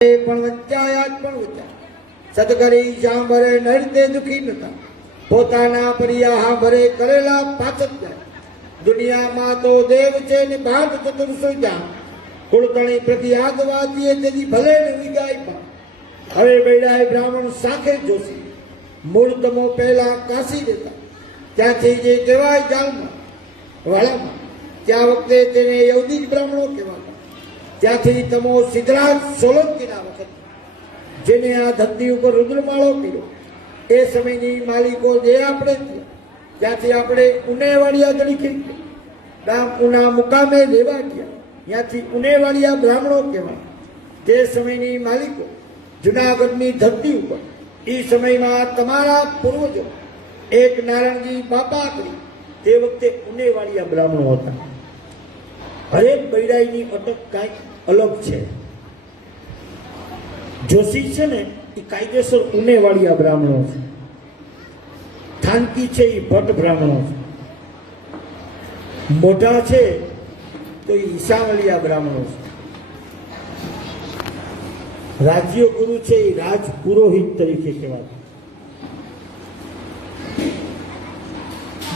પણ વંચાયા પણ વંચાય સદગરી સાંભળે નર તે દુખી નતા પોતાના પરિયા સાંભળે કરેલા પાછત જાય દુનિયામાં તો દેવ છે ને ભાત ચતુર્સો જા કુળતણી પ્રખ્યાત વાતીએ તેથી ભલે ને વિગાય પણ હવે બેડાય બ્રાહ્મણ સાખે જોશી મૂળ તમો પહેલા કાશી દેતા ત્યાંથી જે કહેવાય જાલમાં વાળામાં ત્યાં વખતે તેને યહૂદી બ્રાહ્મણો કહેવાતા ત્યાંથી તમો સિદ્ધરાજ સોલંકીના વખત જેને આ ધરતી ઉપર રુદ્રમાળો કર્યો એ સમયની માલિકો જે આપણે ત્યાંથી આપણે ઉનેવાડિયા તરીકે ગામ ઉના મુકામે લેવા ગયા ત્યાંથી ઉનેવાડિયા બ્રાહ્મણો કહેવાય તે સમયની માલિકો જુનાગઢની ધરતી ઉપર એ સમયમાં તમારા પૂર્વજો એક નારાયણજી બાપા કરી તે વખતે ઉનેવાડિયા બ્રાહ્મણો હતા હરેક બૈરાઈની અટક કાંઈક અલગ છે જોશી છે ને એ કાયદેસર ઉનેવાડિયા બ્રાહ્મણો છે થાનકી છે એ ભટ્ટ બ્રાહ્મણો છે મોઢા છે તો એ ઈશાવલિયા બ્રાહ્મણો છે રાજ્ય ગુરુ છે એ રાજ પુરોહિત તરીકે કહેવાય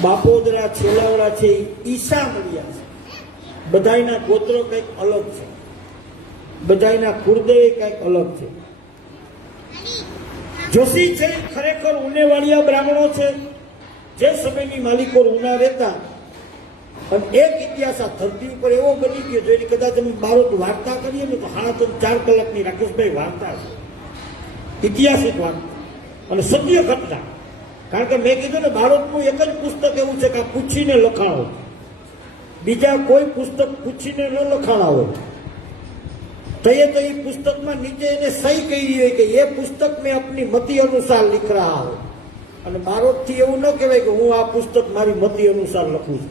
બાપોદરા છેલાવડા છે એ ઈશાવલિયા છે બધાયના ગોત્રો કંઈક અલગ છે બધાયના કુળદેવી કંઈક અલગ છે જોશી છે ખરેખર ઉનેવાડિયા બ્રાહ્મણો છે જે સમયની માલિકો ઉના રહેતા અને એક ઇતિહાસ આ ધરતી ઉપર એવો બની ગયો જેની કદાચ અમે બારોટ વાર્તા કરીએ ને તો 4.5 કલાકની રાકેશભાઈ વાર્તા છે ઐતિહાસિક વાર્તા અને સત્ય ઘટના કારણ કે મેં કીધું ને બારોટનું એક જ પુસ્તક એવું છે કે આ પૂછીને લખાણો બીજા કોઈ પુસ્તક પૂછીને ન લખાણા હોય તો એ પુસ્તકમાં નીચે એને સહી કરી હોય કે એ પુસ્તક મેં अपनी મતિ અનુસાર लिख रहा हूं અને બારોટથી એવું ન કહેવાય કે હું આ પુસ્તક મારી મતિ અનુસાર લખું છું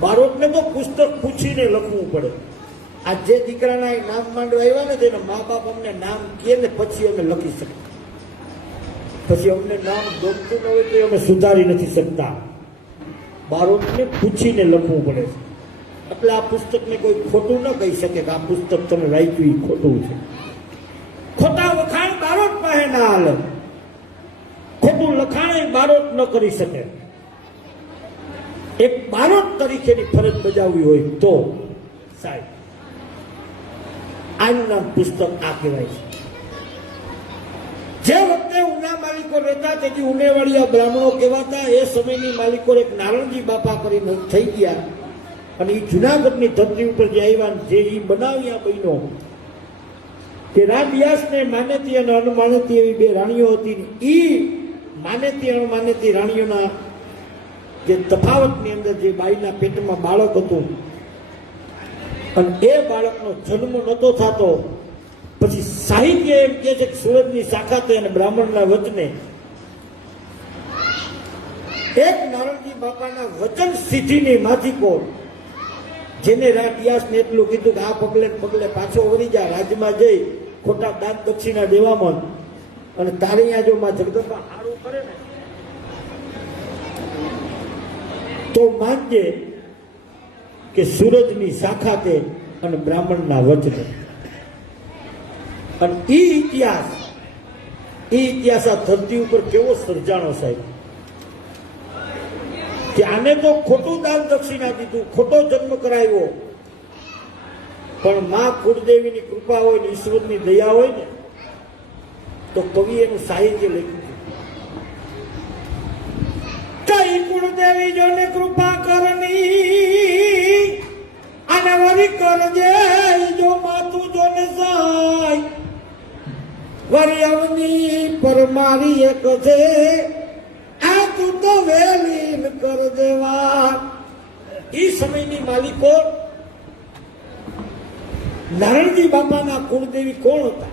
બારોટને તો પુસ્તક પૂછીને લખવું પડે આ જે દીકરાના નામ માંડવા આવ્યા ને તેના મા બાપ અમને નામ કહે ને પછી અમે લખી શકીએ પછી અમને નામ ગમતું ન હોય તો અમે સુધારી નથી શકતા બારોટને પૂછીને લખવું પડે છે એટલે આ પુસ્તકને કોઈ ખોટું ન કહી શકે કે આ પુસ્તક તમે વાંચ્યું એ ખોટું છે ખોટા વખાણ બારોટ પાસે ના હાલે ખોટું લખાણ બારોટ ન કરી શકે એક બારોટ તરીકેની ફરજ બજાવવી હોય તો સાહેબ આનું નામ પુસ્તક આ કહેવાય છે જે વખતે ઉના માલિકો રહેતા તેથી ઉનેવાડિયા બ્રાહ્મણો કહેવાતા એ સમયની માલિકો એક નારણજી બાપા કરીને થઈ ગયા અને એ જુનાગઢની ધરતી ઉપર જે આવ્યા જે એ બનાવ્યા બહેનો કે રામવ્યાસને માનેતી અને અનુમાનેતી એવી બે રાણીઓ હતી એ માનેતી અનુમાનેતી રાણીઓના જે તફાવતની અંદર જે બાઈના પેટમાં બાળક હતું અને એ બાળકનો જન્મ નહોતો થતો પછી સાહિત્ય એમ કે છે કે સુરતની શાખાતે અને બ્રાહ્મણના વચને એક નારણજી બાપાના વચન સિદ્ધિની માથીકો જેને વ્યાસને એટલું કીધું કે આ પગલે પગલે પાછો વળી જા રાજમાં જઈ ખોટા દાન દક્ષિણા દેવામાં અને તારે અહીંયા જો માં જગદંબા સારું કરે ને તો માનજે કે સૂરજની શાખાતે અને બ્રાહ્મણના વચને અને એ ઇતિહાસ આ ધરતી ઉપર કેવો સર્જાણો સાહેબ કે આને તો ખોટું દાન દક્ષિણા દીધું ખોટો જન્મ કરાવ્યો પણ માં કુળદેવીની કૃપા હોય ને ઈશ્વરની દયા હોય ને તો કવિ એનું સાહિત્ય લખ્યું કઈ કુળદેવી જોને કૃપા કરની અને વરી કરજે જો માતું જોને સાય વરી અવની પર મારી એક છે આ તું તો વેલીન કર દેવા એ સમયની માલિકો નારણજી બાપાના કુળદેવી કોણ હતા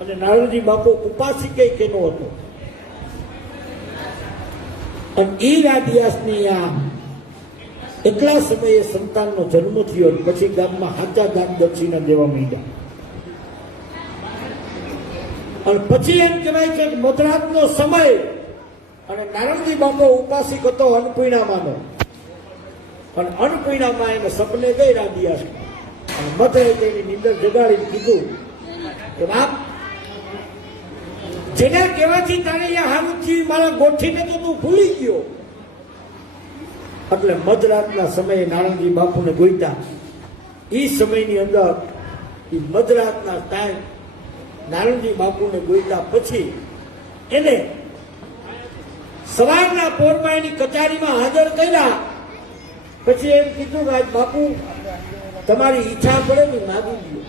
અને નારણજી બાપો ઉપાસિક કેનો હતો અને એ રાડિયાસની આ એટલા સમયે સંતાનનો જન્મ થયો પછી ગામમાં સાચા દાન દક્ષિણા દેવા માંડ્યા અને પછી એમ કહેવાય છે કે મધરાતનો સમય અને નારણજી બાપો ઉપાસિક હતો અન્નપૂર્ણામાનો અને અન્નપૂર્ણામાં એને સપને ગઈ રાડિયાસ અને મધે તેની નિંદર જગાડીને કીધું કે બાપ જેના કહેવાથી તારે અહીંયા હારું થયું મારા ગોઠીને તો તું ભૂલી ગયો. એટલે મધરાતના સમયે નારણજી બાપુને ગોઈતા. એ સમયની અંદર એ મધરાતના ટાઈમ નારણજી બાપુને ગોઈતા પછી એને સવારના પોરમાં એની કચેરીમાં હાજર કર્યા. પછી એમ કીધું કે બાપુ તમારી ઈચ્છા પડે ને માગી લો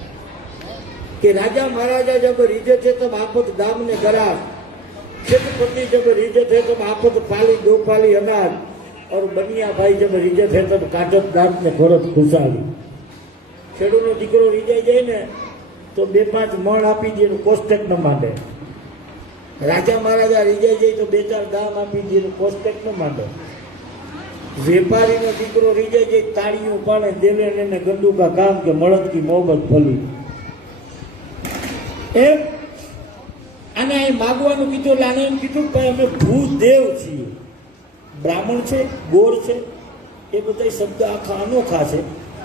કે રાજા મહારાજા જબ રીજે છે તબ આફત ગામ ને ગરાર, क्षेत्रपति जब રીજે थे तब आफत पाली दो पाली अनाज, और बनिया भाई जब રીજે थे तब काटत दांत ने घोरत खुशाली. ખેડૂતનો દીકરો રીજાઈ જાય ને તો 2-5 મણ આપી દે, કોષ્ટક ન માંડે. રાજા મહારાજા રીજાઈ જાય તો 2-4 ગામ આપી દે, કોષ્ટક ન માંડે. વેપારીનો દીકરો રીજાઈ જાય તાળીઓ પાડે, દેવે ને ગંદુકા કામ કે મળદ કી મોહબત ફલી. એમ આને અહીં માગવાનું કીધું. આને એમ કીધું કે અમે ભૂદેવ છીએ. બ્રાહ્મણ છે, ગોળ છે, એ બધા શબ્દ આખા અનોખા છે.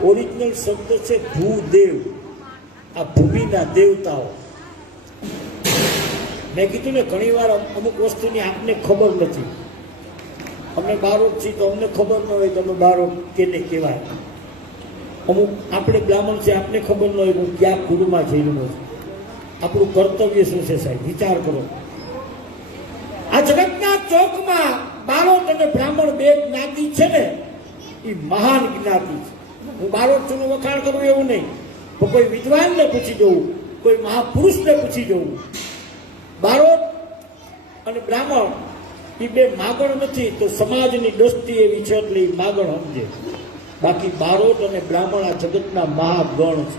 ઓરિજિનલ શબ્દ છે ભૂદેવ, આ ભૂમિના દેવતાઓ. મેં કીધું ને ઘણી વાર અમુક વસ્તુની આપને ખબર નથી. અમે બારોટ છીએ તો અમને ખબર ન હોય તો અમે બારોટ કેને કહેવાય. અમુક આપણે બ્રાહ્મણ છે, આપને ખબર ન હોય હું ક્યાં કુળમાં જઈને છું. આપણું કર્તવ્ય શું છે સાહેબ, વિચાર કરો. આ જગતના ચોકમાં બારોટ અને બ્રાહ્મણ બે જ્ઞાતિ છે ને, એ મહાન જ્ઞાતિ છે. હું બારોટ છું વખાણ કરું એવું નહીં, પણ કોઈ વિદ્વાનને પૂછી જવું, કોઈ મહાપુરુષને પૂછી જવું. બારોટ અને બ્રાહ્મણ એ બે માગણ નથી, તો સમાજની દ્રષ્ટિ એવી છે એટલે એ માગણ સમજે. બાકી બારોટ અને બ્રાહ્મણ આ જગતના મહાગણ છે.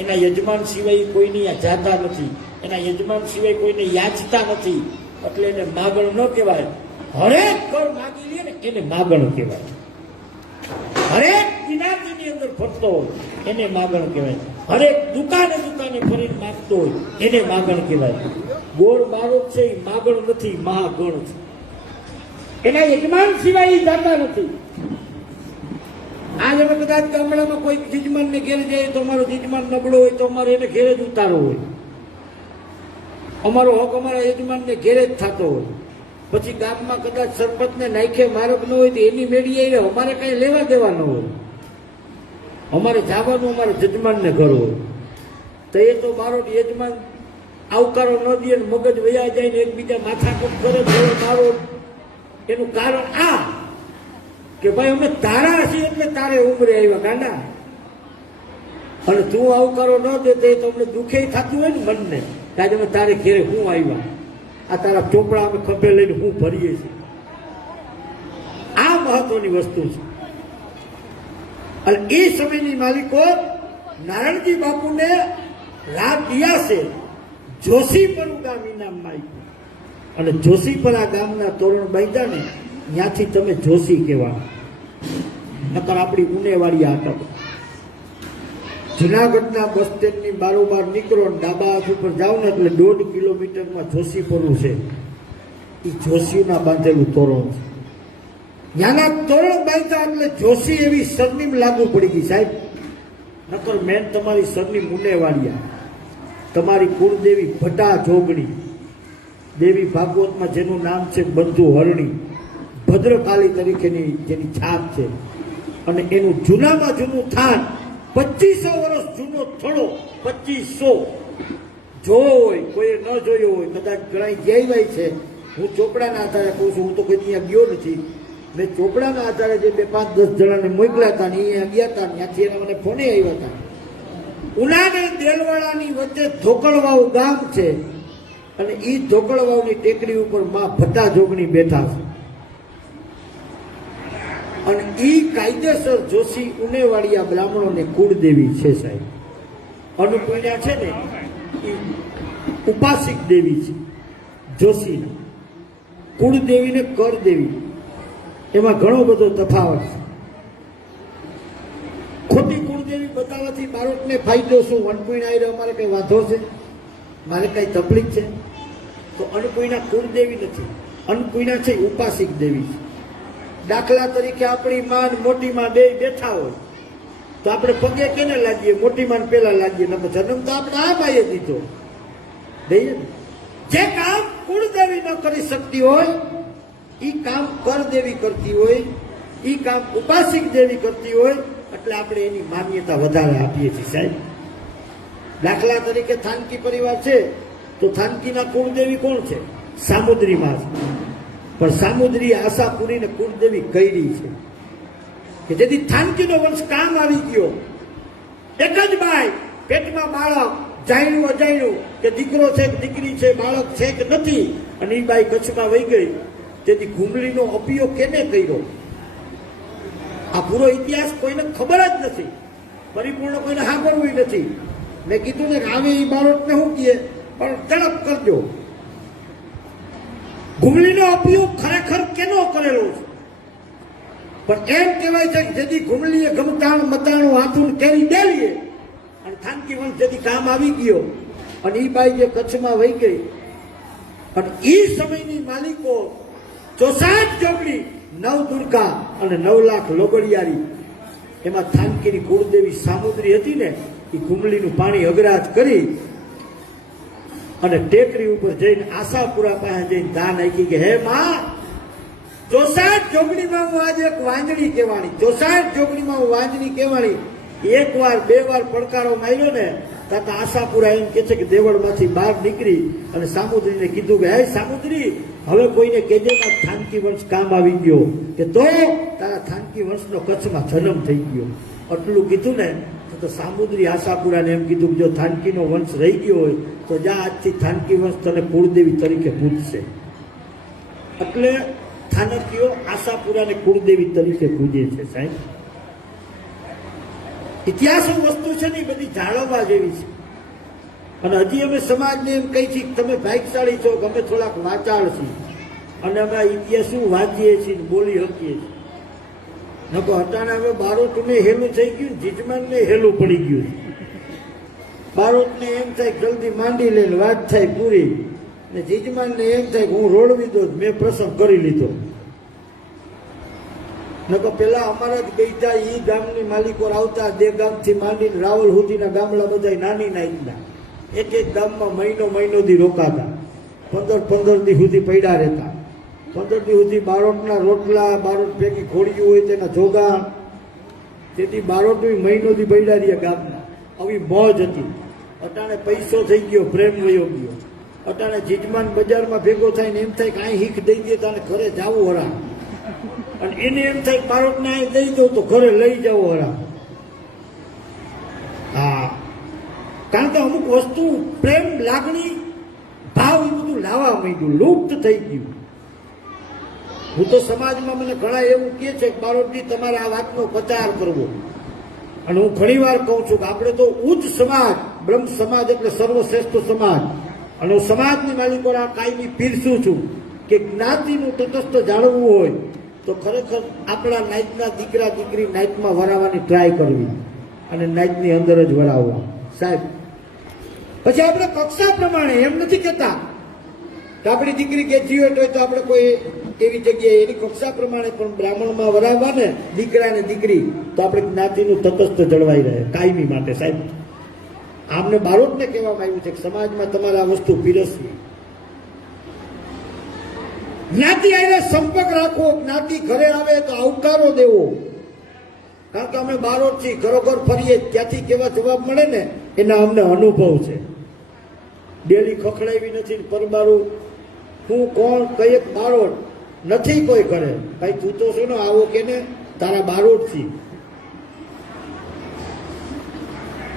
એના યજમાન સિવાય કોઈની જાતા નથી, એના યજમાન સિવાય કોઈને યાચતા નથી, એટલે એને માગણ ન કહેવાય. હરેક ઘર માગી લે ને એને માગણ કહેવાય. હરેક જ્ઞાતિની અંદર ફરતો હોય એને માગણ કહેવાય. હરેક દુકાને ફરીને માગતો હોય એને માગણ કહેવાય. ગોળ બારોટ છે એ માગણ નથી, મહાગણ છે. એના યજમાન સિવાય એ જાતા નથી. આજ અમે કદાચ ગામડામાં કોઈ જજમાનને ઘેર જાય તો અમારો જજમાન નબળો હોય તો અમારે એને ઘેરે જ ઉતારો હોય. અમારો હક અમારા યજમાનને ઘેરે જ થતો હોય. પછી ગામમાં કદાચ સરપંચને નાખે મારક ન હોય તો એની મેળીએ અમારે કઈ લેવા દેવા ન હોય. અમારે જવાનું અમારે જજમાનને ઘર હોય. તો એ તો મારો યજમાન આવકારો ન દે ને મગજ વયા જાય ને એકબીજા માથાકૂટ કરે મારો. એનું કારણ આ કે ભાઈ અમે તારા છીએ એટલે તારે ઉમરે આવ્યા ગાંડા, અને તું આવકારો ન દે તો અમને દુઃખે થતું હોય ને મનને. આજે અમે તારે ઘેરે હું આવ્યા, આ તારા ચોપડા અમે ખભે લઈને હું ભરીએ છીએ. આ મહત્વની વસ્તુ છે. અને એ સમયની માલિકો નારણજી બાપુને રાત દિયાસે જોશીપરું ગામ ઇનામમાં આપ્યું. અને જોશીપરા ગામના તોરણ બાંધ્યા ને ત્યાંથી તમે જોશી કહેવા. નકર આપણી ઉનેવાળી આટક. જુનાગઢના બસ સ્ટેન્ડની બારોબાર નીકળો ને ડાબા હાથ ઉપર જાઓ ને એટલે 1.5 કિલોમીટરમાં જોશીપરું છે. એ જોશીના બાંધેલું તોરણ છે. ત્યાંના તોરણ બાંધ્યા એટલે જોશી એવી સરનેમ લાગુ પડી ગઈ સાહેબ. નકર મેન તમારી સરનેમ ઉનેવાળિયા. તમારી કુળદેવી ભટા જોગણી, દેવી ભાગવતમાં જેનું નામ છે બંધુ હરણી, ભદ્રકાલી તરીકેની જેની છાપ છે. અને એનું જૂનામાં જૂનું થાન 2500 વર્ષ જૂનો થડો, 2500 જોયો હોય કોઈએ ન જોયો હોય, કદાચ ઘણા જઈવાય છે. હું ચોપડાના આધારે કહું છું, હું તો કોઈ ત્યાં ગયો નથી. મેં ચોપડાના આધારે જે 2-5-10 જણાને મોકલ્યા હતા ને અહીંયા ગયા હતા, ત્યાંથી એના મને ફોને આવ્યા હતા. ઉના ને દેલવાડાની વચ્ચે ધોકળવાવ ગામ છે, અને એ ધોકળવાવની ટેકરી ઉપર માં ભટ્ટા જોગણી બેઠા છે. અને એ કાયદેસર જોશી ઉનેવાડિયા બ્રાહ્મણોને કુળદેવી છે સાહેબ. અનુપૂર્ણા છે ને એ ઉપાસિક દેવી છે. જોશી કુળદેવી ને કરદેવી એમાં ઘણો બધો તફાવત છે. ખોટી કુળદેવી બતાવવાથી બાળકને ફાયદો શું? અન્નપૂર્ણા અમારે કઈ વાંધો છે? મારે કઈ તકલીફ છે? તો અન્નપૂર્ણા કુળદેવી નથી. અન્નપૂર્ણા છે ઉપાસિક દેવી છે. દાખલા તરીકે આપણી માં મોટી માં બે બેઠા હોય તો આપણે પગે કેને લાગીએ? મોટી માન પેલા લાગીએ. ને જન્મ તો આપણે આ બાઈએ દીધો. દઈએ ને. જે કામ કુળદેવી ન કરી શકતી હોય ઈ કામ કરદેવી કરતી હોય, ઈ કામ ઉપાસિક દેવી કરતી હોય, એટલે આપણે એની માન્યતા વધારે આપીએ છીએ સાહેબ. દાખલા તરીકે થાનકી પરિવાર છે તો થાનકીના કુળદેવી કોણ છે? સામુદ્રી માં છે. પણ સામુદ્રી આશાપુરીને કુળદેવી કઈરી છે કે જેથી થાનકીનો વંશ કામ આવી ગયો. એક જ બાઈ, પેટમાં બાળક, જાણ્યું અજાણ્યું કે દીકરો છે કે દીકરી છે, બાળક છે કે નથી, અને એ બાઈ કચ્છમાં વહી ગઈ. તેથી ઘુમલીનો ઉપયોગ કેને કર્યો? આ પૂરો ઇતિહાસ કોઈને ખબર જ નથી, પરિપૂર્ણ કોઈને સાંભળવું નથી. મેં કીધું ને કે આવી બાળકને શું કહે, પણ ઝડપ કરજો. ઘુમલીનો ઉપયોગ ખરેખર કેનો કરેલો છે? પણ એમ કહેવાય છે કે જેથી ઘુમલીએ ગમતાણ મતાણું હાથું કેરી ડેલીએ અને થાનકી વંશ જેથી કામ આવી ગયો અને ઈ બાઈ જે કચ્છમાં વહી ગઈ. અને ઈ સમયની માલિકો 64 જોગણી, 9 દુર્ગા અને 9 લાખ લોગડિયારી. એમાં થાનકીની કુળદેવી સામુદ્રી હતી ને, એ ઘુમલીનું પાણી અગરાજ કરી અને ટેકરી ઉપર જઈને આશાપુરા પાસે જઈને દાન આપી કે હે માં, 64 જોગણીમાં હું આજે એક વાંજણી કહેવાની, 64 જોગણીમાં હું વાંજણી કહેવાની. એક વાર બે વાર પડકારો માર્યો ને તાતા આશાપુરા એમ કે છે કે દેવળમાંથી બહાર નીકળી અને સામુદ્રીને કીધું કે હે સામુદ્રી, હવે કોઈને કહેજે કે થાનકી વંશ કામ આવી ગયો, કે તો તારા થાનકી વંશનો કચ્છમાં જન્મ થઈ ગયો. આટલું કીધું ને તો સામુદ્રી આશાપુરાને એમ કીધું કે જો થાનકીનો વંશ રહી ગયો હોય તો જા આજથી થાનકી વંશ તને કુળદેવી તરીકે પૂજશે. એટલે થાનકીઓ આશાપુરાને કુળદેવી તરીકે પૂજે છે સાહેબ. ઇતિહાસો વસ્તુ છે ને એ બધી જાળવવા જેવી છે. અને હજી અમે સમાજને એમ કહી છીએ તમે ભાગ્યશાળી છો, અમે થોડાક વાચાળ છીએ અને અમે ઇતિહાસ વાંચીએ છીએ, બોલી શકીએ છીએ. નકો હટાણે હવે બારોટને હેલું થઈ ગયું, જીજમાનને હેલું પડી ગયું. બારોટને એમ થાય જલ્દી માંડી લઈને વાત થાય પૂરી, ને જીજમાનને એમ થાય કે હું રોડવી દો, મેં પ્રસંગ કરી લીધો. નકો પેલા અમારા જ ગઈતા ઈ ગામની માલિકો આવતા, દે ગામથી માંડીને રાવલ સુધીના ગામડા બધા નાની નાઈના, એક એક ગામમાં મહિનો દી રોકાતા, 15 દી સુધી પડ્યા રહેતા. 15 દી સુધી બારોટના રોટલા, બારોટ ભેગી ઘોડિયું હોય તેના જોગા, તેથી બારોટની મહિનો દી પડ્યા રહ્યા ગામના. આવી મોજ હતી. અટાણે પૈસો થઈ ગયો, પ્રેમ વયો ગયો. અટાણે જીજમાન બજારમાં ભેગો થાય ને એમ થાય કે અહીં હીક દઈ દે તાને ઘરે જાવું હરા, અને એને એમ થાય કે બારોટને અહીં દઈ દો તો ઘરે લઈ જાવ હરા. હા, કારણ કે અમુક વસ્તુ પ્રેમ, લાગણી, ભાવ એ બધું લાવવા માંડ્યું, લુપ્ત થઈ ગયું. હું તો સમાજમાં મને ઘણા એવું કહે છે કે બારોટજી તમારે આ વાતનો પ્રચાર કરવો. અને હું ઘણી વાર કહું છું કે આપણે તો ઉચ્ચ સમાજ, બ્રહ્મ સમાજ એટલે સર્વશ્રેષ્ઠ સમાજ, અને હું સમાજની માલિકોને આ કાયમી પીરસું છું કે જ્ઞાતિનું તટસ્થ જાળવવું હોય તો ખરેખર આપણા નાયતના દીકરા દીકરી નાયતમાં વરાવવાની ટ્રાય કરવી અને નાયતની અંદર જ વરાવવા સાહેબ. પછી આપણે કક્ષા પ્રમાણે એમ નથી કહેતા કે આપણી દીકરી ગ્રેજ્યુએટ હોય તો આપણે કોઈ એવી જગ્યાએ એની કક્ષા પ્રમાણે પણ બ્રાહ્મણમાં વરાવવા ને દીકરા ને દીકરી, તો આપણે જ્ઞાતિનું તટસ્થ જળવાઈ રહે કાયમી માટે સાહેબ. આમને બારોટને કહેવામાં આવ્યું છે કે સમાજમાં તમારે આ વસ્તુ પીરસવી. જ્ઞાતિ આવીને સંપર્ક રાખવો, જ્ઞાતિ ઘરે આવે તો આવકારો દેવો. કારણ કે અમે બારોટ છીએ, ઘરોઘર ફરીએ, ત્યાંથી કેવા જવાબ મળે ને એના અમને અનુભવ છે. ડેલી ખખડાવી નથી, પરબારું હું કોણ કઈ બારોટ નથી કોઈ કરે, ભાઈ તું તો શું આવો કે ને તારા બારોટ છી.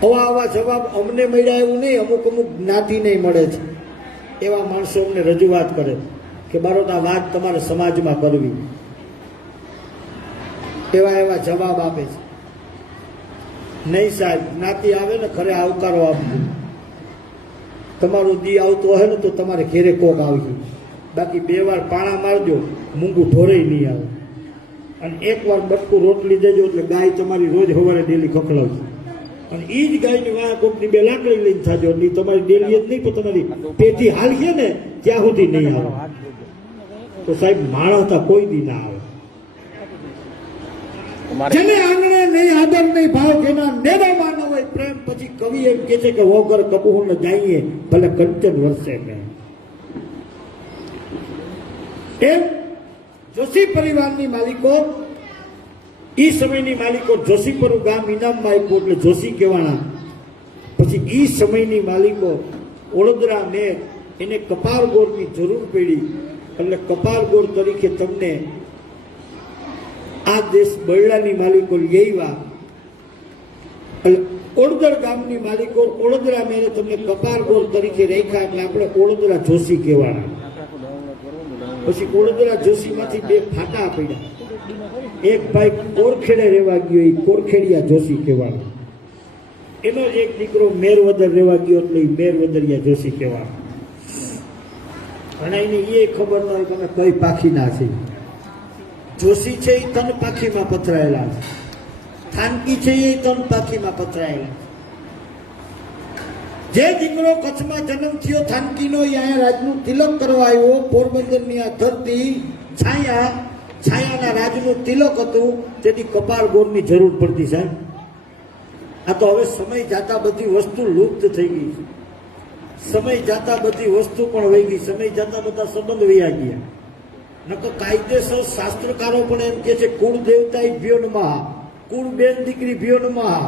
આવા જવાબ અમને મળ્યા એવું નહીં, અમુક જ્ઞાતિને મળે છે. એવા માણસો અમને રજૂઆત કરે કે બારોટ આ વાત તમારે સમાજમાં કરવી. એવા જવાબ આપે છે. નહીં સાહેબ, જ્ઞાતિ આવે ને ઘરે આવકારો આપજો. તમારું દી આવતું હોય ને તો તમારે ઘેરે કોક આવજો, બાકી 2 વાર પાણા મારજો, મૂંગું ઢોરેય નહીં આવે. અને 1 વાર બટકું રોટલી દેજો એટલે ગાય તમારી રોજ સવારે ડેલી ખખડાવજો. અને એ જ ગાયની વાહ કોકની 2 લાકડી લઈને થાજો, એટલે તમારી ડેલી જ નહીં પણ તમારી પેટી હાલશે ને ત્યાં સુધી નહીં આવે. તો સાહેબ માણસ કોઈ દી ના આવે. જેને આંગણે નહીં આદર નહીં ભાવ, જેના નેરામાં ન હોય પ્રેમ, પછી કવિ એમ કે છે કે વગર કબૂલ ન જાઈએ ભલે કંચન વરસે મેં. એમ જોશી પરિવારની માલિકો, ઈ સમયની માલિકો, જોશીપરું ગામ ઇનામમાં આપ્યું એટલે જોશી કહેવાના. પછી ઈ સમયની માલિકો વડોદરા ને એને કપાલગોરની જરૂર પડી એટલે કપાલગોર તરીકે તમને આ દેશ બરડાની માલિકો લેવા, ઓળદર ગામની માલિકો ઓળદરા મેરે તમને કપાલગોર તરીકે રાખ્યા એટલે આપણે ઓળદરા જોશી કહેવાના. પછી ઓળદરા જોશીમાંથી બે ફાટા પડ્યા. એક ભાઈ કોરખેડે રહેવા ગયો, એ કોરખેડિયા જોશી કહેવાનો. એનો જ એક દીકરો મેરવદર રહેવા ગયો એટલે મેરવદરિયા જોશી કહેવાનો. અને એને એ ખબર ન હોય કે અમે કઈ પાખીના છે. જોશી છે એ તન પાખીમાં પથરાયેલા છે, થાનકી છે એ તન પાખીમાં પથરાયેલા છે. જે દીકરો કચ્છમાં જન્મ થયો થાનકીનો, એ અહીંયા રાજનું તિલક કરવા આવ્યો. પોરબંદરની આ ધરતી છાયાના રાજનું તિલક હતું, તેથી કપાલગોરની જરૂર પડતી સાહેબ. આ તો હવે સમય જાતા બધી વસ્તુ લુપ્ત થઈ ગઈ છે. સમય જાતા બધી વસ્તુ પણ વહી ગઈ, સમય જાતા બધા સંબંધ વયા ગયા. નકર કાયદેસર શાસ્ત્રકારો પણ એમ કે છે કુળ દેવતા ભ્યોનમા, કુળ બેન દીકરી ભ્યોનમા,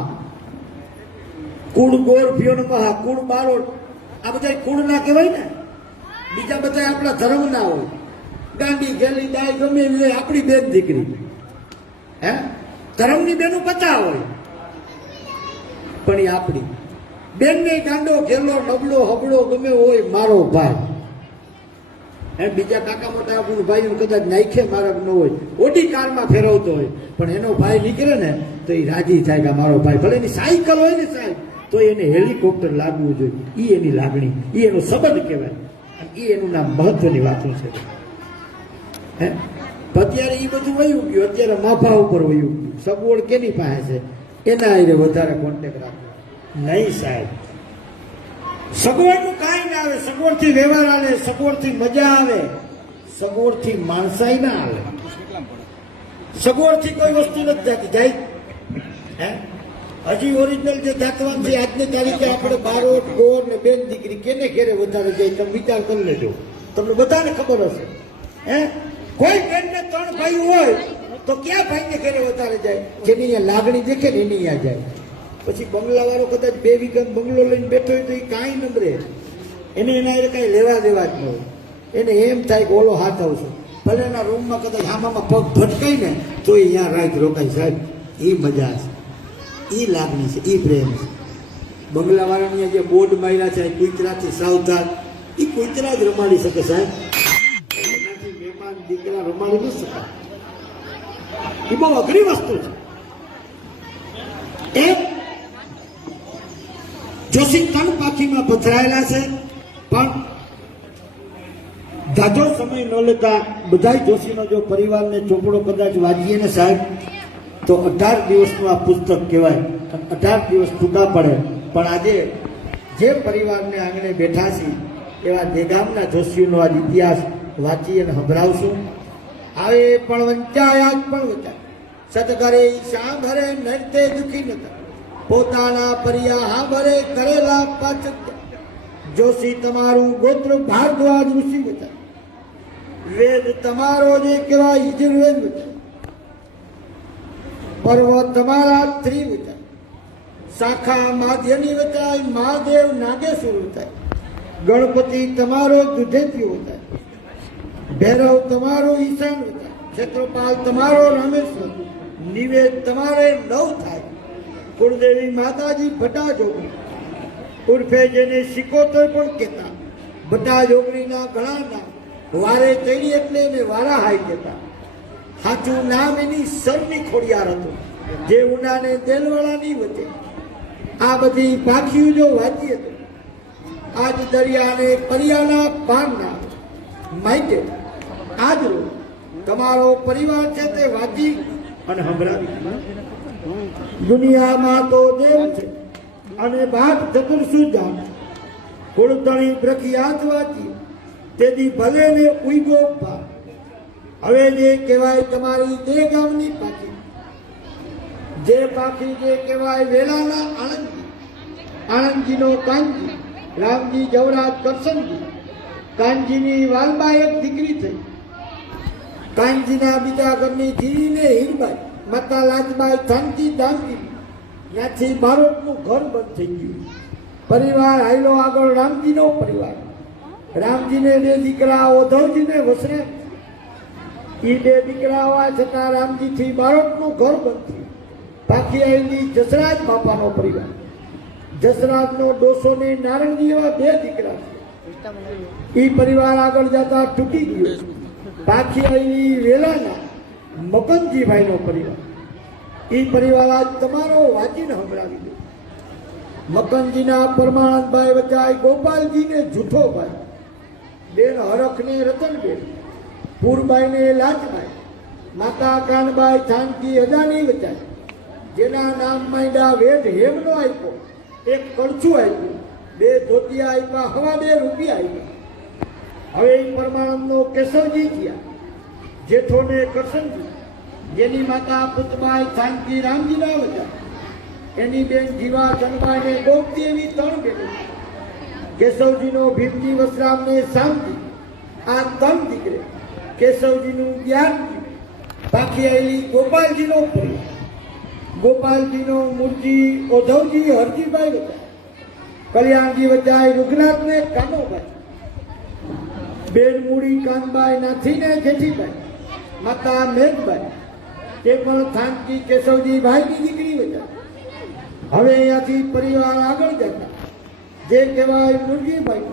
કુળ ગોર ભ્યોનમા, કુળ બારોટ, આ બધા કુળ ના કહેવાય ને. બીજા બધા આપણા ધર્મ ના હોય. ગાંડી ગેલી દાય ગમે એવી આપણી બેન દીકરી, હે ધર્મની બેનું 50 હોય પણ એ આપણી બેન ને ગાંડો ઘેલો નબળો હબળો ગમે હોય મારો ભાઈ. એમ બીજા કાકા મોટા આપણું ભાઈ કદાચ નાખે મારા ન હોય, ઓડી કારમાં ફેરવતો હોય, પણ એનો ભાઈ નીકળે ને તો એ રાજી થાય કે મારો ભાઈ. ભલે એની સાયકલ હોય ને સાહેબ તો એને હેલિકોપ્ટર લાગવું જોઈએ. એ એની લાગણી, એ એનો સંબંધ કહેવાય. એ એનું નામ મહત્વની વાતો છે. હે અત્યારે એ બધું વયું ગયું, અત્યારે માફા ઉપર વયું ગયું. સગવડ કેની પાસે છે એના આરે વધારે કોન્ટેક્ટ રાખવો. નહીં સાહેબ, સગવડનું કાંઈ ના આવે. સગવડથી વ્યવહાર આવે, સગવડથી મજા આવે, સગવડથી માણસાઈ ના આવે. સગવડથી કોઈ વસ્તુ નથી જાતી. જાય હે હજી ઓરિજિનલ જે જાતવાન છે આજની તારીખે આપણે બારોટ ગોર ને બેન દીકરી કેને ઘેરે વધારે જાય તમે વિચાર કરી લેજો. તમને બધાને ખબર હશે. હે કોઈ બેન ને 3 ભાઈ હોય તો ક્યાં ભાઈ ને ઘેરે વધારે જાય? જેની અહીંયા લાગણી દેખે ને એની અહીંયા જાય. પછી બંગલા વાળો કદાચ 2 વીઘા બંગલો લઈને બેઠો હોય તો એ કાંઈ નંબરે, એને એના કાંઈ લેવા દેવા જ ન હોય. એને એમ થાય કે ઓલો હાથ આવશે. ભલે એના રૂમમાં કદાચ હામામાં પગ ભટકાય ને તો એ અહીંયા રાત રોકાય સાહેબ. એ મજા છે, એ લાગણી છે, એ પ્રેમ છે. બંગલા વાળાની જે બોર્ડ માર્યા છે કુતરાથી સાવધાન, એ કુતરા જ રમાડી શકે સાહેબ. એનાથી મહેમાન દીકરા રમાડી ન શકાય. એ બહુ અઘરી વસ્તુ છે. એમ જોશી તન પાખીમાં પથરાયેલા છે, પણ જાજો સમય ન લેતા બધા જોશીનો જો પરિવારને ચોપડો કદાચ વાંચીએ ને સાહેબ તો 18 દિવસનું આ પુસ્તક કહેવાય. 18 દિવસ છૂટા પડે. પણ આજે જે પરિવારને આંગણે બેઠા છે એવા દેગામના જોશીઓનો આ ઇતિહાસ વાંચી અને સંભળાવશું. આવે પણ વંચાયા પણ વંચાય, સતકરે સાંભરે નરતે દુખી નતા, પોતાના પરિયા હાંભરે કરેલા પાચક. જોશી તમારું ગોત્ર ભારદ્વાજ ઋષિ વચાય, વેદ તમારો જે કહેવાય યજુર્વેદ વચાય, પર્વ તમારા ત્રી વચાય, શાખા માધ્યની વચાય, મહાદેવ નાગેશ્વર વચાય, ગણપતિ તમારો દુધેતીયો વચાય, ભૈરવ તમારો ઈશાન વચાય, ક્ષેત્રપાલ તમારો રામેશ્વર, નિવેદ તમારે 9 થાય, કુળદેવી માતાજી ભટા જોગણી ઉર્ફે જેને સિકોતર પણ કહેતા, ભટા જોગણીના ઘણા નામ, વારે ચડી એટલે એને વારા હાઈ કહેતા. સાચું નામ એની સરની ખોડિયાર હતું, જે ઉનાને દેલવાળાની વચ્ચે. આ બધી પાખીઓ જો વાંચી હતી આજ દરિયાને પરિયાના પારના માટે આજ રોજ તમારો પરિવાર છે તે વાંચી અને સંભળાવી. દુનિયામાં તો દેવ છે અને બાપ ચતુર્સુજાન, કુળતણી પ્રખ્યાત વાંચી તેથી ભલે ને ઉઈગો ભાગ. હવે જે કહેવાય તમારી તે ગામની પાછી જે પાખી જે કહેવાય વેલાના આણંદજી, આણંદજીનો કાનજી, રામજી જવરાજ કરશનજી, કાનજીની વાલબાઈ એક દીકરી થઈ. કાનજીના બીજા ઘરની જીરીને હીરબાઈ, માતા લાજબાઈ થાનજી ધામજી, ત્યાંથી બારોટનું ઘર બંધ થઈ ગયું. પરિવાર હાઈલો આગળ રામજીનો પરિવાર. રામજીને 2 દીકરા ઉદ્ધવજીને વસરે. એ 2 દીકરા હોવા છતાં રામજીથી બારોટનું ઘર બંધ થયું. બાકી આવેલી જસરાજ બાપાનો પરિવાર. જસરાજનો ડોસો ને નારણજી એવા 2 દીકરા છે. એ પરિવાર આગળ જતા તૂટી ગયો. બાકી આવેલી વેલાના મકનજીભાઈનો પરિવાર. એ પરિવાર આજ તમારો વાંચીને સંભળાવી દો. મકનજીના પરમાનંદભાઈ વચાય ગોપાલજીને જૂઠોભાઈ, બેન હરખને રતનબેન, પૂરબાઈને લાજભાઈ, માતા કાનબાઈ થાનકી અદાણી વચાય, જેના નામ માંડ્યા વેદ હેમનો આપ્યો, એક કળછું આપ્યું, 2 ધોતિયા આપ્યા, હવા 2 રૂપિયા આપ્યા. હવે એ પરમાનંદનો કેશવજી થયા, જેઠોને કરશનજી, જેની માતા પુતબાઈ થાનકી રામજીના વચાય, એની બેન જીવા ચંદબાઈ ને ગોપતી એવી 3 બેનો. કેશવજીનો ભીમજી વસરામને શામજી, આ 3 દીકરે. કેશવજીનું જ્ઞાનજી. બાકી આવેલી ગોપાલજીનો પરિવાર. ગોપાલજીનો મૂળજી ઉદ્ધવજી હરજીભાઈ વચાય, કલ્યાણજી વચાય રૂગનાથને કાનોભાઈ, બેન મૂડી કાનબાઈ નાથીને જેઠીભાઈ, માતા મેઘબાઈ, તે પણ થાનકી કેશવજી ભાઈની દીકરી વચાય. હવે અહીંયાથી પરિવાર આગળ જતા જે કહેવાય મુરજીભાઈ,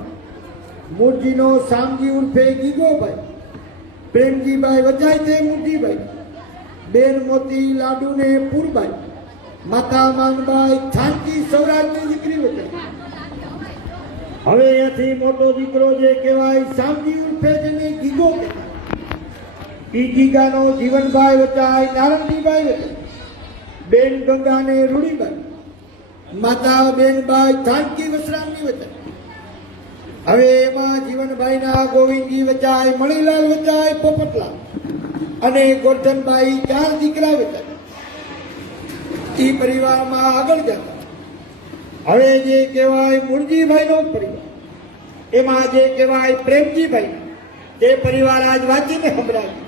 મુરજીનો શામજી ઉર્ફે ગીગોભાઈ, પ્રેમજીભાઈ વચાય તે મુરજીભાઈ, બેન મોતી લાડુને પૂરબાઈ, માતા માંગબાઈ થાનકી સૌરાજની દીકરી વચાય. હવે અહીંયાથી મોટો દીકરો જે કહેવાય શામજી ઉર્ફે જેને ગીગો કહેવાય, ઈ ગીગાનો જીવનભાઈ વચાય નારણજીભાઈ વચાય, બેન ગંગાને રૂડીબાઈ, માતા બેનબાઈ થાનકી વસરામની વચાય. હવે એમાં જીવનભાઈના ગોવિંદજી વચાય, મણીલાલ વચાય પોપટલાલ અને ગોરધનબાઈ 4 દીકરા વચાય. એ પરિવારમાં આગળ જતા હવે જે કહેવાય મુરજીભાઈનો પરિવાર, એમાં જે કહેવાય પ્રેમજીભાઈ, તે પરિવાર આજ વાંચીને સંભળાવ્યું.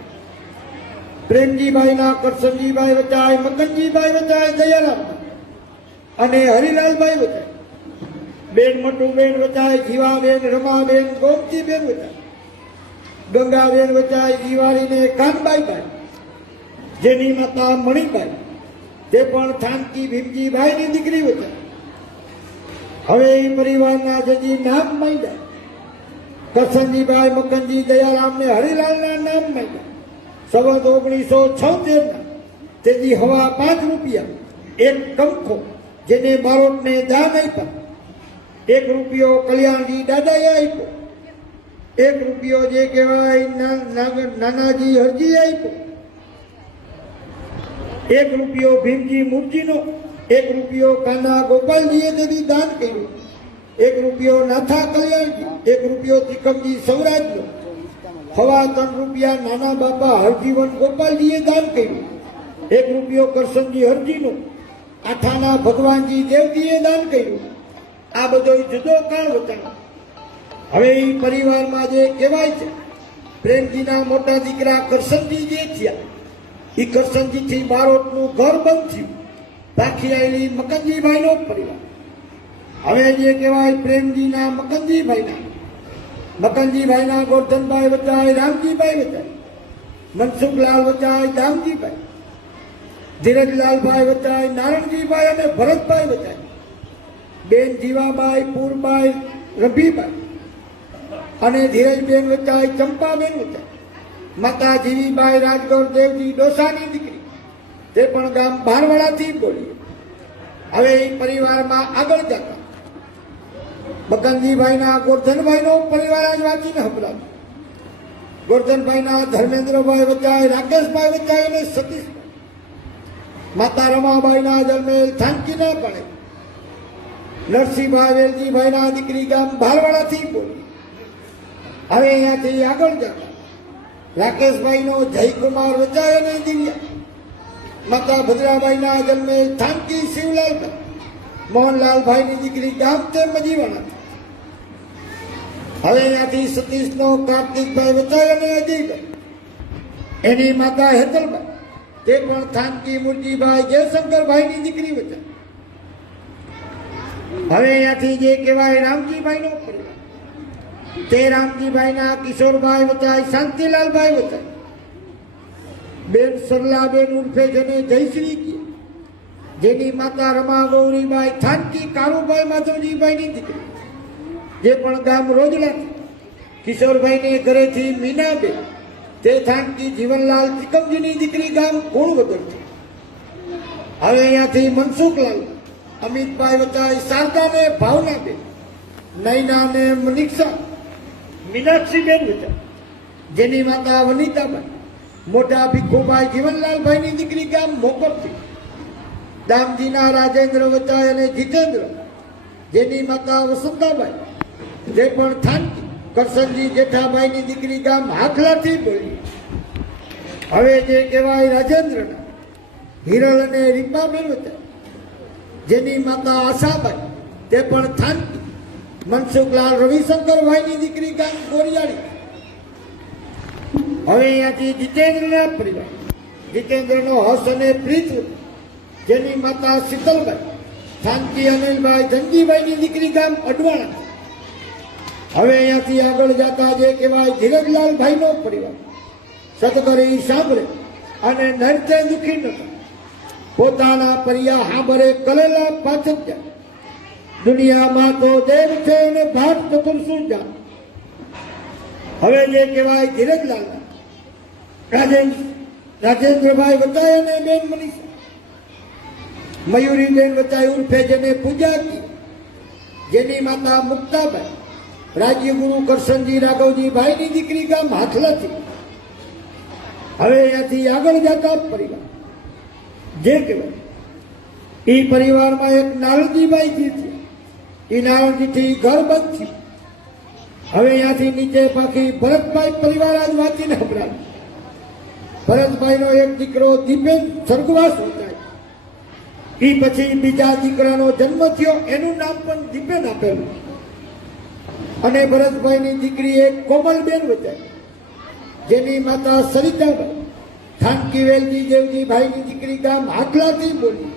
પ્રેમજીભાઈના કરશનજીભાઈ વચાય, મકનજીભાઈ વચાય દયારામભાઈ અને હરિલાલભાઈ વચાય, બેન મટુબેન વચાય, જીવાબેન, રમાબેન, ગોમતીબેન વચાય, ગંગાબેન વચાય, જીવારીને કાનબાઈભાઈ, જેની માતા મણીબાઈ, તે પણ થાનકી ભીમજીભાઈની દીકરી વચાય. હવે એ પરિવારના જજી નામ માંડ્યા. કરશનજીભાઈ, મકનજી, દયારામને હરિલાલના નામ માંડ્યા. સંવત 1976 તેથી હવા 5 રૂપિયા, 1 કંખો જેને બારોટને દાન આપ્યા, 1 રૂપિયો કલ્યાણજી દાદાએ આપ્યો, 1 રૂપિયો જે કહેવાય નાનાજી હરજી આપ્યો, 1 રૂપિયો ભીમજી મુરજીનો, 1 રૂપિયો કાના ગોપાલજીએ તેથી દાન કર્યું, 1 રૂપિયો નાથા કલ્યાણજી, 1 રૂપિયો ત્રિકમજી સૌરાજનો, હવા 3 રૂપિયા નાના બાપા હરજીવન ગોપાલજીએ દાન કર્યું, 1 રૂપિયો કરશનજી હરજીનો, આઠાના ભગવાનજી દેવજીએ દાન કર્યું. આ બધો જુદો કાળ વચાણો. હવે એ પરિવારમાં જે કહેવાય છે પ્રેમજીના મોટા દીકરા કરશનજી જે થયા, એ કરશનજીથી બારોટનું ઘર બંધ થયું. બાકી આવેલી મકનજીભાઈનો પરિવાર. હવે જે કહેવાય પ્રેમજીના મકનજીભાઈના ગોરધનભાઈ વચાય, રામજીભાઈ વચાય, મનસુખલાલ વચાય, દામજીભાઈ, ધીરજલાલભાઈ વચાય, નારણજીભાઈ અને ભરતભાઈ વચાય, બેન જીવાબાઈ, પૂરબાઈ, રભીબાઈ અને ધીરજબેન વચાય, ચંપાબેન વચાય, માતા જીવીબાઈ રાજગૌર દેવજી ડોસાની દીકરી, તે પણ ગામ ભારવાડાથી બોલી. હવે એ પરિવારમાં આગળ જતા મકનજીભાઈના ગોરધનભાઈનો પરિવાર આજ વાંચીને સંભળાવ્યું. ગોરધનભાઈના ધર્મેન્દ્રભાઈ વચાય, રાકેશભાઈ વચાય અને સતીશભાઈ, માતા રમાબાઈના જન્મેલ થાનકીના પડે, નરસિંહભાઈ વેલજીભાઈના દીકરી ગામ ભારવાડાથી બોલી. હવે અહીંયાથી આગળ જતા રાકેશભાઈનો જયકુમાર વચાય અને દિવ્યા, માતા ભદ્રાબાઈના જન્મે થાનકી શિવલાલભાઈ મોહનલાલભાઈની દીકરી ગામ તે મજીવાણા. હવે અહીંયાથી સતીશનો કાર્તિકભાઈ વચાય અને અજયભાઈ, એની માતા હેતલભાઈ, તે પણ થાનકી મુરજીભાઈ જયશંકરભાઈની દીકરી વચાય. હવે અહીંયાથી જે કહેવાય રામજીભાઈનો પરિવાર, તે રામજીભાઈના કિશોરભાઈ વચાય શાંતિલાલભાઈ વચાય. બેન સરલાબેન ઉર્ફે જેને જયશ્રી કહે, જેની માતા રમા ગૌરીબાઈ થાનકી કાળુભાઈ માધવજીભાઈની દીકરી, જે પણ ગામ રોજડાથી. કિશોરભાઈને ઘરેથી મીનાબેન, તે થાનકી જીવનલાલ ત્રિકમજીની દીકરી ગામ કુણવદરથી. હવે અહીંયાથી મનસુખલાલ અમિતભાઈ વચાય શારદાને ભાવનાબેન, નૈનાને મનીષા મીનાક્ષીબેન વચાય, જેની માતા વનિતાબાઈ, મોટા ભીખુભાઈ જીવનલાલભાઈની દીકરી ગામ મોકરથી. દામજીના રાજેન્દ્ર વચાય અને જીતેન્દ્ર, જેની માતા વસંતાબાઈ, જે પણ થાનકી કરશનજી જેઠાભાઈની દીકરી ગામ હાથલાથી બોલી. હવે જે કહેવાય રાજેન્દ્રના હિરલ અને રીપાબેન વચાય, જેની માતા આશાબાઈ, તે પણ થાનકી મનસુખલાલ રવિશંકરભાઈની દીકરી ગામ ગોરિયાળી. હવે અહીંયાથી જીતેન્દ્રના પરિવાર, જીતેન્દ્રનો હસ અને પ્રીત, જેની માતા શીતલબાઈ, થાનકી અનિલભાઈ ધનજીભાઈની દીકરી ગામ અડવાણા. હવે અહીંયાથી આગળ જતા જે કહેવાય ધીરજલાલભાઈનો પરિવાર, સદગરી સાંભળે અને નરતે દુઃખી નતા, પોતાના પરિયા સાંભળે કલેલા પાછળ જાય. દુનિયામાં તો દેવ છે અને ભાટ ચતુર્સુર જાણ. હવે જે કહેવાય ધીરજલાલ રાજેન્દ્રભાઈ વચાય અને બેન મનીષા મયુરીબેન વચાય ઉર્ફે જેને પૂજા કી, જેની માતા મુક્તાબાઈ, રાજ્યગુરુ કરશનજી રાઘવજીભાઈની દીકરી ગામ હાથલાથી. હવે અહીંયાથી આગળ જતા પરિવાર, જે કહેવાય એ પરિવારમાં એક નારણજીભાઈ જી છે, એ નારણજીથી ઘર બંધ છે. હવે અહીંયાથી નીચે પાકી ભરતભાઈ પરિવાર આજ વાંચીને સંભળાવે. ભરતભાઈનો એક દીકરો દીપેન સ્વર્ગવાસ વચાય. એ પછી બીજા દીકરાનો જન્મ થયો, એનું નામ પણ દીપેન આપેલું. અને ભરતભાઈની દીકરી એક કોમલબેન વચાય, જેની માતા સરિતાબાઈ, થાનકી વેલજી દેવજીભાઈની દીકરી ગામ હાથલાથી બોલી.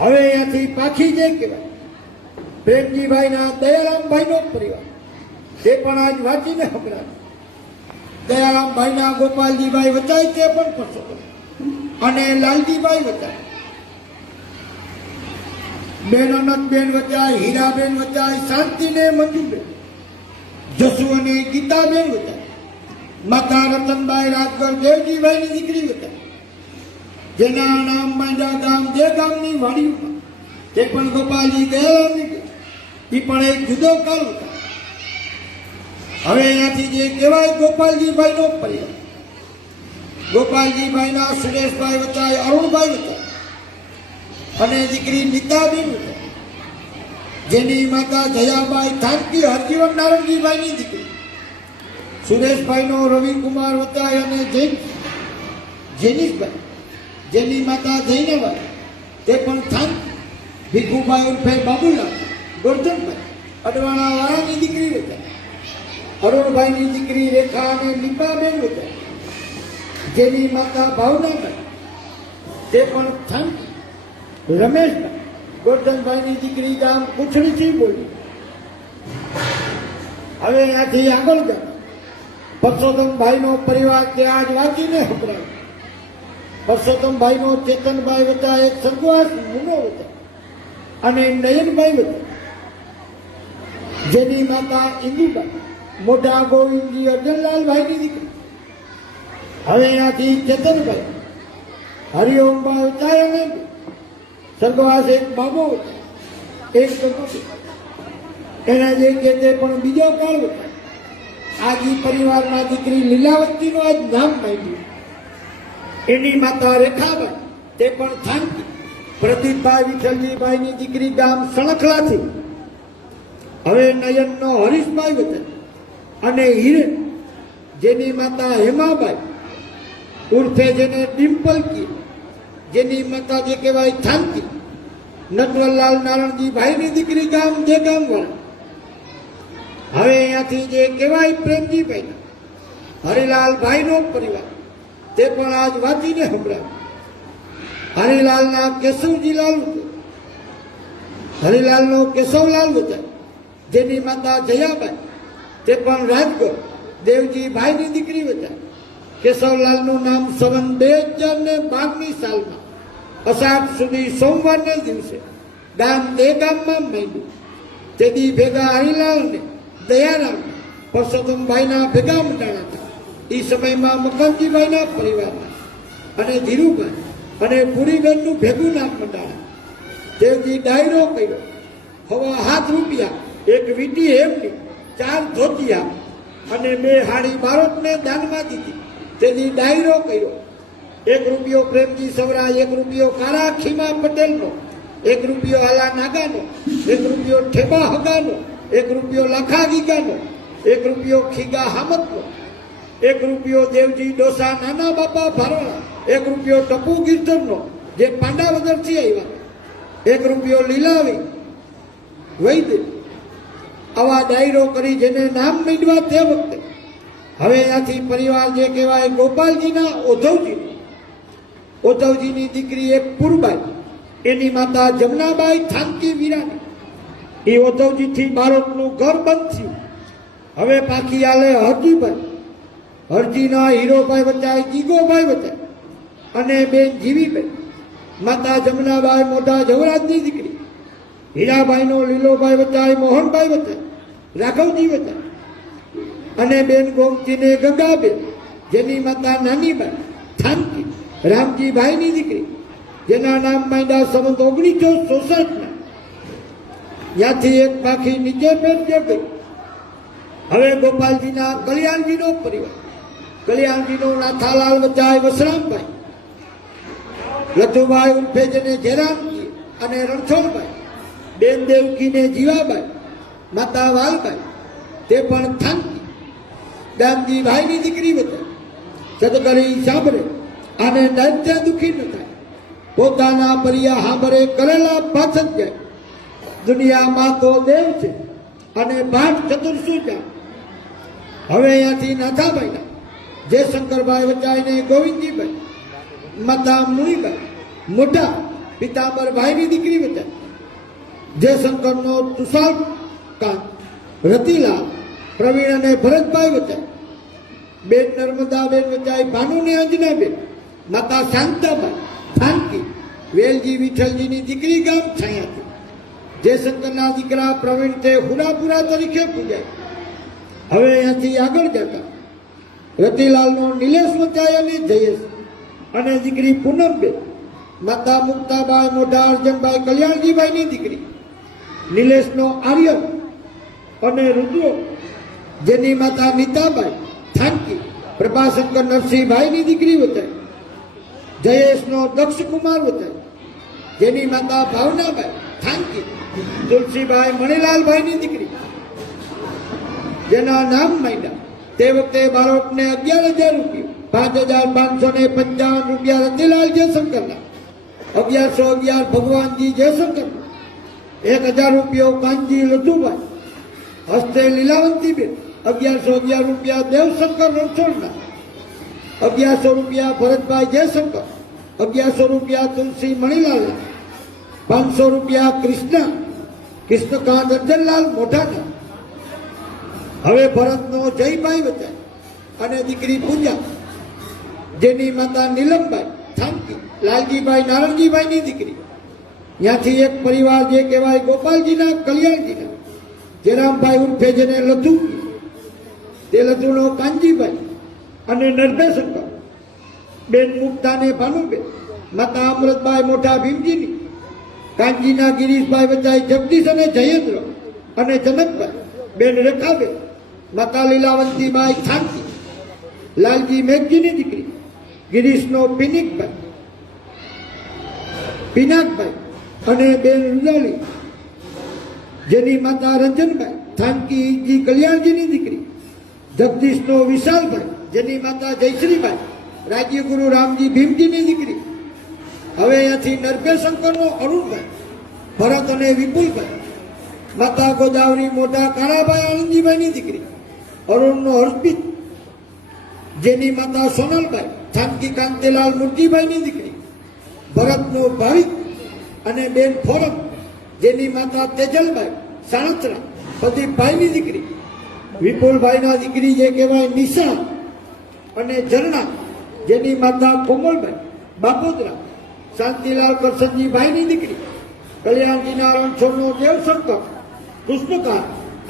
હવે અહીંયાથી પાછી જે કહેવાય પ્રેમજીભાઈના દયારામભાઈનો પરિવાર, તે પણ આજ વાંચીને સંભળાવે. દયારામભાઈના ગોપાલજીભાઈ વચાય, તે પણ પરસોત્તમ અને લાલજીભાઈ વચાય. બેન અનંતબેન વચાય, હીરાબેન વચાય, શાંતિને મંજુબેન, જસુ અને ગીતાબેન વચાય. માતા રતનબાઈ રાજગર દેવજીભાઈની દીકરી વચાય, જેના નામ માંડા ગામ જે ગામની વાડીમાં, તે પણ ગોપાલજી દયારામની, એ પણ એક જુદો કાળ હતા. હવે અહીંયાથી જે કહેવાય ગોપાલજીભાઈનો પરિવાર, ગોપાલજીભાઈના સુરેશભાઈ વચાય, અરુણભાઈ વચાય અને દીકરી નીતાબેન વચાય, જેની માતા જયાબાઈ થાનકી હરજીવન નારાયણજીભાઈની દીકરી. સુરેશભાઈનો રવિકુમાર વચાય અને જેનીશભાઈ, જેની માતા જૈનાબાઈ, તે પણ થાનકી. ભીખુભાઈ ઉર્ફે બાબુલાલ ગોરધનભાઈ અડવાણા વાળાની દીકરી વચાય. અરુણભાઈની દીકરી રેખા અને લીપાબેન વચાય, જેની માતા ભાવનાબાઈ, તે પણ થાનકી. રમેશભાઈ ગોરધનભાઈની દીકરી ગામ કુછડીથી બોલી. હવે અહીંયાથી આગળ જાય પરસોત્તમભાઈનો પરિવાર, તે આજ વાંચીને સંભળાવે. પરસોત્તમભાઈનો ચેતનભાઈ વચ્ચે એક સ્વર્ગવાસ મુનો વચ્ચે અને નયનભાઈ વચ્ચે, જેની માતા ઇન્દુબાઈ, મોટા ગોવિંદજી અર્જનલાલભાઈની દીકરી. હવે અહીંયાથી ચેતનભાઈ હરિઓમભાઈ વચાય અને સ્વર્ગવાસ એક બાબો એક એના જે કે તે પણ બીજો કાળ વચાય. આજી પરિવારના દીકરી લીલાવતીનું આજ નામ માંગ્યું. એની માતા રેખાબાઈ, તે પણ થાનકી. પ્રદીપભાઈ વિઠ્ઠલજીભાઈની દીકરી ગામ સણખલાથી. હવે નયનનો હરીશભાઈ વચન અને હિરેન, જેની માતા હેમાબાઈ ઉર્ફે જેને ડિમ્પલ કી, જેની માતા જે કહેવાય થાનકી, નટવરલાલ નારણજી ભાઈની દીકરી ગામ જે ગામવાળા. હવે અહીંયાથી જે કહેવાય પ્રેમજીભાઈ, હરિલાલ ભાઈનો પરિવાર, તે પણ આજ વાંચીને સંભળાય. હરિલાલના કેશવજીલાલ, હરિલાલનો કેશવલાલ વચાય, જેની માતા જયાબાઈ, તે પણ રાજગઢ દેવજી ભાઈની દીકરી વચાય. કેશવલાલનું નામ સન 2012ની સાલમાં અષાઢ સુધી સોમવારને દિવસે ગામ તે ગામમાં માંડ્યું. તેથી ભેગા હરિલાલને દયારામ પરસોત્તમભાઈના ભેગા મંડાણા હતા. એ સમયમાં મકનજીભાઈના પરિવારના અને ધીરુભાઈ અને પુરીબેનનું ભેગું નામ મંડાણા. દેવજી ડાયરો કર્યો. હવા ₹7, એક વીટી હેમની, 4 ધોતિયા અને 2 હાડી બારોટને દાનમાં દીધી. તેથી ડાયરો કર્યો. ₹1 પ્રેમજી સવરા, ₹1 કારા ખીમા પટેલનો, ₹1 આલા નાગાનો, ₹1 ઠેબા હગાનો, ₹1 લાખા ગીગાનો, ₹1 ખીગા હામતનો, ₹1 દેવજી ડોસા નાના બાપા ભારોણા, ₹1 ટપુ ગીરધરનો જે પાંડાવદરથી આવ્યા, ₹1 લીલાવી વૈદ્ય. આવા ડાયરો કરી જેને નામ મીડવા તે વખતે. હવે અહીંયાથી પરિવાર જે કહેવાય ગોપાલજીના ઓધવજીની દીકરી એક પુરબાઈ, એની માતા જમનાબાઈ થાનકી વીરાની. એ ઓધવજીથી બારોટનું ઘર બંધ થયું. હવે પાછી આલે હરજીભાઈ, હરજીના હીરોભાઈ વચાય, જીગોભાઈ વચાય અને બેન જીવીભાઈ. માતા જમનાબાઈ મોટા જવરાજની દીકરી, હીરાભાઈનો લીલોભાઈ વચાય, મોહનભાઈ વચાય, રાઘવજી વચાય અને બેન ગોમતીને ગંગાબેન, જેની માતા નાનીબાઈ થાનકી રામજીભાઈની દીકરી, જેના નામ માંડ્યા સન 1966ના. ત્યાંથી એક પાખી નીચે પેટજે ગઈ. હવે ગોપાલજીના કલ્યાણજીનો પરિવાર, કલ્યાણજીનો નાથાલાલ વચાય વસરામભાઈ, લતુભાઈ ઉર્ફે જેને જેરામજી અને રણછોડભાઈ, બેન દેવકીને જીવાબાઈ, માતા વાલબાઈ, તે પણ થાનકી દાનજીભાઈની દીકરી વચાય. સદગરી સાંભળે અને દૈત્ય દુઃખી ન થાય. પોતાના પરિયા સાંભળે કરેલા પાછળ જાય. દુનિયામાં તો દેવ છે અને ભાટ ચતુર્સુજા. હવે અહીંયાથી નાથાભાઈના જયશંકરભાઈ વચાઈને ગોવિંદજીભાઈ, માતા મુનિભાઈ મોટા પિતાંબરભાઈની દીકરી વચાય. જયશંકરનો તુષારકાંત, રતિલાલ, પ્રવીણ અને ભરતભાઈ વચાય. બેન નર્મદાબેન વચાય, ભાનુને અંજનાબેન, માતા શાંતાબાઈ થાનકી વેલજી વિઠ્ઠલજીની દીકરી ગામ છાયાથી. જયશંકરના દીકરા પ્રવીણ તે હુરાપુરા તરીકે પૂજાય. હવે અહીંયાથી આગળ જતા રતિલાલનો નિલેશ વચાય અને જયેશ અને દીકરી પૂનમબેન, માતા મુક્તાબાઈ મોઢા અર્જનભાઈ કલ્યાણજીભાઈની દીકરી. નિલેશનો આર્યન અને રુદ્રો, જેની માતા નીતાબાઈ થાનકી પ્રભાશંકર નરસિંહભાઈની દીકરી વચાય. જયેશનો દક્ષકુમાર વચાય, જેની માતા ભાવનાબાઈ થાનકી તુલસીભાઈ મણીલાલભાઈની દીકરી, જેના નામ માંડ્યા તે વખતે બારોટને ₹11,000, ₹5,555 રતિલાલ જયશંકરના, 1111 ભગવાનજી જયશંકરના, ₹1,000 કાનજી લધુભાઈ, હસ્તે લીલાવંતીબેન, ₹1111 દેવશંકર રણછોડના, ₹1100 ભરતભાઈ જયશંકર, ₹1100 તુલસી મણીલાલના, ₹500 કૃષ્ણકાંત અર્જનલાલ મોઢાના. હવે ભરતનો જયભાઈ વચાય અને દીકરી પૂજા, જેની માતા નીલમભાઈ થાનકી લાલજીભાઈ નારણજીભાઈની દીકરી. ત્યાંથી એક પરિવાર જે કહેવાય ગોપાલજીના કલ્યાણજીના, જેરામભાઈ ઉર્ફે જેને લધુ, તે લધુનો કાનજીભાઈ અને નરભેશંકર, બેન મુક્તાને ભાનુબેન, માતા અમૃતભાઈ મોટા ભીમજીની, કાનજીના ગિરીશભાઈ વચાય જગદીશ અને જયેન્દ્ર અને જનકભાઈ, બેન રેખાબેન, માતા લીલાવંતીબાઈ થાનકી લાલજી મેઘજીની દીકરી. ગિરીશનો પિનાકભાઈ અને બેન રૂદાલી, જેની માતા રંજનભાઈ થાનકી કલ્યાણજીની દીકરી. જગદીશનો વિશાલભાઈ, જેની માતા જયશ્રીભાઈ રાજીગુરુ રામજી ભીમજીની દીકરી. હવે અહીંયાથી નરભેશંકરનો અરુણભાઈ, ભરત અને વિપુલભાઈ, માતા ગોદાવરી મોટા કાળાભાઈ આનંદજીભાઈની દીકરી, અરુણનો હર્ષિત, જેની માતા સોનલભાઈ, થાનકી કાંતિલાલ મૂર્તિભાઈની દીકરી, ભરતનો ભાવિક અને બેન ફોરમ, જેની માતા તેજલભાઈ સાણત્રા, પ્રદીપભાઈની દીકરી, વિપુલભાઈના દીકરી જે કહેવાય નિશા અને ઝરણા, જેની માતા કોમલભાઈ બાપોદરા, શાંતિલાલ કરશનજીભાઈની દીકરી, કલ્યાણજીના રણછોડનો દેવશંકર, કૃષ્ણકાર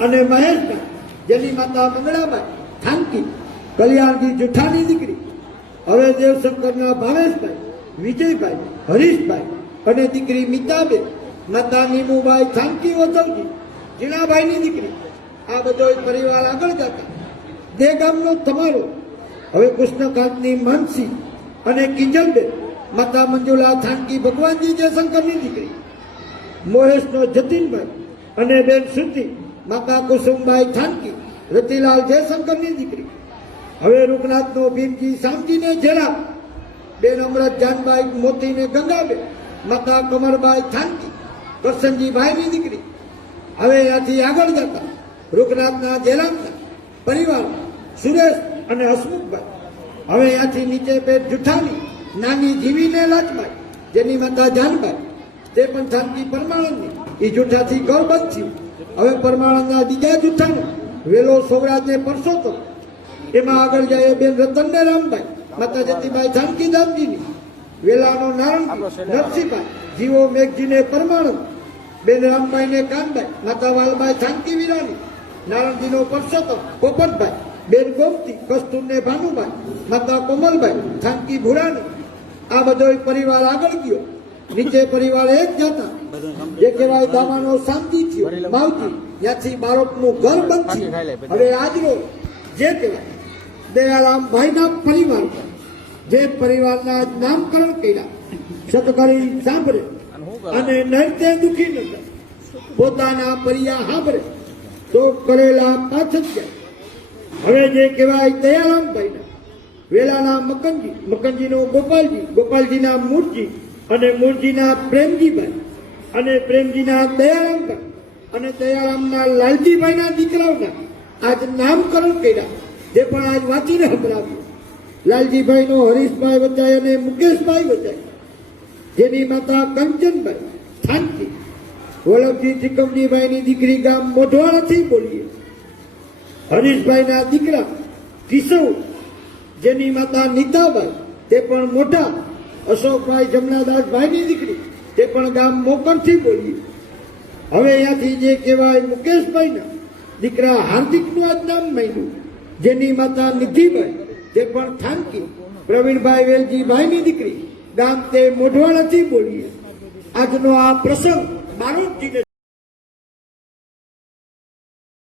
અને મહેશભાઈ, જેની માતા મંગળાબાઈ થાનકી, કલ્યાણજી જુઠાની દીકરી. હવે દેવશંકરના ભાવેશભાઈ, વિજયભાઈ, હરીશભાઈ અને દીકરી મિતાબેન, માતા નીમુબાઈ થાનકી વધવજી, જીણાભાઈની દીકરી. આ બધો પરિવાર આગળ જતા દે ગામનો તમારો હવે કૃષ્ણકાંતની માનસી અને કિંજલબેન, માતા મંજુલા થાનકી ભગવાનજી જયશંકરની દીકરી, મોહેશનો જતીનભાઈ અને બેન શ્રુતિ, માતા કુસુમભાઈ થાનકી, રતિલાલ જયશંકરની દીકરી. હવે રૂપનાથનો ભીમજી શામજીને જેરા, બેન અમરત જાનબાઈ મોતીને ગંગાબેન, માતા કમરબાઈ થાનકી, કરશનજીભાઈની દીકરી. હવે અહીંયાથી આગળ જતા રૂપનાથના જેરામના પરિવારમાં સુરેશ અને હસમુખભાઈ. હવે અહીંયાથી નીચે પેટ જુઠાની નાની જીવીને લાજબાઈ, જેની માતા જાનબાઈ, તે પણ થાનકી પરમાણંદની, એ જુઠાથી ગૌરબંધ થયું. હવે પરમાણંદના બીજા જુઠાનો વેલો સૌરાજને પરસોત્તમ, એમાં આગળ જાય બેન રતનને રામભાઈ, માતા જતીબાઈ થાનકી દામજીની, વેલાનો નારણજી નરસિંહભાઈ, જીવો મેઘજીને પરમાણંદ, બેન રામભાઈને કાનભાઈ, માતા વાલભાઈ થાનકી વીરાની, નારણજીનો પરસોત્તમ પોપટભાઈ, બેન ગોમતી, કસ્તુરને ભાનુભાઈ, માતા કોમલભાઈ થાનકી ભુરાની. આ બધો પરિવાર આગળ ગયો. નીચે પરિવાર એક જતા જે કહેવાય દામાનો શાંતિ થયો, માવજી, ત્યાંથી બાળકનું ઘર બંધ થયું. હવે આજનો જે કહેવાય દયારામભાઈના પરિવાર, જે પરિવારના નામકરણ કર્યા, સતકરી સાંભળે અને નૃત્ય દુખી નતા, પોતાના પરિયા સાંભળે તો કરેલા પાછળ જાય. હવે જે કહેવાય દયારામભાઈના વેલાના મકનજી, મકનજીનો ગોપાલજી, ગોપાલજીના મૂળજી અને મૂળજીના પ્રેમજીભાઈ અને પ્રેમજીના દયારામભાઈ અને દયારામના લાલજીભાઈના દીકરાઓના આજ નામકરણ કર્યા, જે પણ આજ વાંચીને સંભળાવ્યું. લાલજીભાઈનો હરીશભાઈ વચાય અને મુકેશભાઈ વચાય, જેની માતા કંચનભાઈ થાનકી, વલ્લભજી ત્રિકમજીભાઈની દીકરી ગામ મોઢવાડાથી બોલીએ. હરીશભાઈના દીકરા કિશોર, જેની માતા નીતાબાઈ, તે પણ મોટા. અશોકભાઈ જમનાદાસભાઈની દીકરી, તે પણ ગામ મોકરથી બોલીએ. હવે અહીંયાથી જે કહેવાય મુકેશભાઈના દીકરા હાર્દિકનું આજ નામ માંડ્યું, જેની માતા નિધિભાઈ, તે પણ થાનકી. પ્રવીણભાઈ વેલજીભાઈની દીકરી, ગામ તે મોઢવાડાથી બોલીએ. આજનો આ પ્રસંગ બારોટજીને